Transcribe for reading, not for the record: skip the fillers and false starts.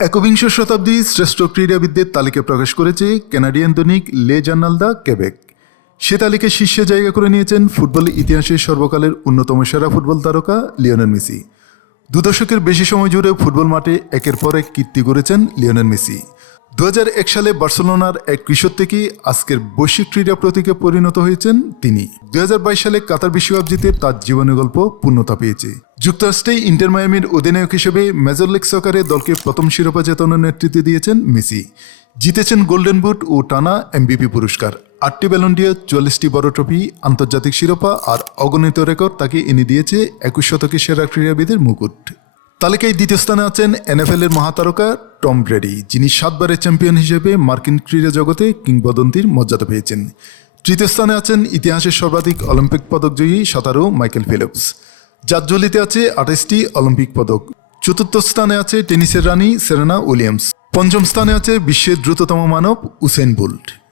একবিংশ শতাব্দীর শ্রেষ্ঠ ক্রীড়াবিদদের তালিকা প্রকাশ করেছে কানাডিয়ান দৈনিক লে জার্নাল দ্য কেবেক। সে তালিকায় শীর্ষে জায়গা করে নিয়েছেন ফুটবল ইতিহাসের সর্বকালের অন্যতম সেরা ফুটবল তারকা লিওনেল মেসি। 2 দশকের বেশি সময় জুড়ে ফুটবল মাঠে একের পর এক কীর্তি গড়েছেন লিওনেল মেসি। 2001 সালে বার্সেলোনার এক কিশোর থেকে আজকের বৈশ্বিক ক্রীড়া প্রতীকে পরিণত হয়েছেন তিনি। 2022 সালে কাতার বিশ্বকাপ জিতে তার জীবনের গল্প পূর্ণতা পেয়েছে। যুক্তরাষ্ট্রে ইন্টার মায়ামির অধিনায়ক হিসেবে মেজর লিগ সকারে দলকে প্রথম শিরোপা জেতানোর নেতৃত্ব দিয়েছেন মেসি। জিতেছেন গোল্ডেন বুট ও টানা এমভিপি পুরস্কার, 8টি ব্যালন ডি'র, 44টি বড় ট্রফি, আন্তর্জাতিক শিরোপা আর অগণিত রেকর্ড তাকে এনে দিয়েছে 21 শতকের সেরা ক্রীড়াবিদের মুকুট। তালিকায় দ্বিতীয় স্থানে আছেন এনএফএল এর মহাতারকা টম ব্রেডি, যিনি 7 বারের চ্যাম্পিয়ন হিসেবে মার্কিন ক্রীড়া জগতে কিংবদন্তির মর্যাদা পেয়েছেন। তৃতীয় স্থানে আছেন ইতিহাসের সর্বাধিক অলিম্পিক পদকজয়ী সাঁতারু মাইকেল ফেলপস, যার ঝুলিতে আছে 28টি অলিম্পিক পদক। চতুর্থ স্থানে আছে টেনিসের রানী সেরেনা উইলিয়ামস। পঞ্চম স্থানে আছে বিশ্বের দ্রুততম মানব উসেইন বোল্ট।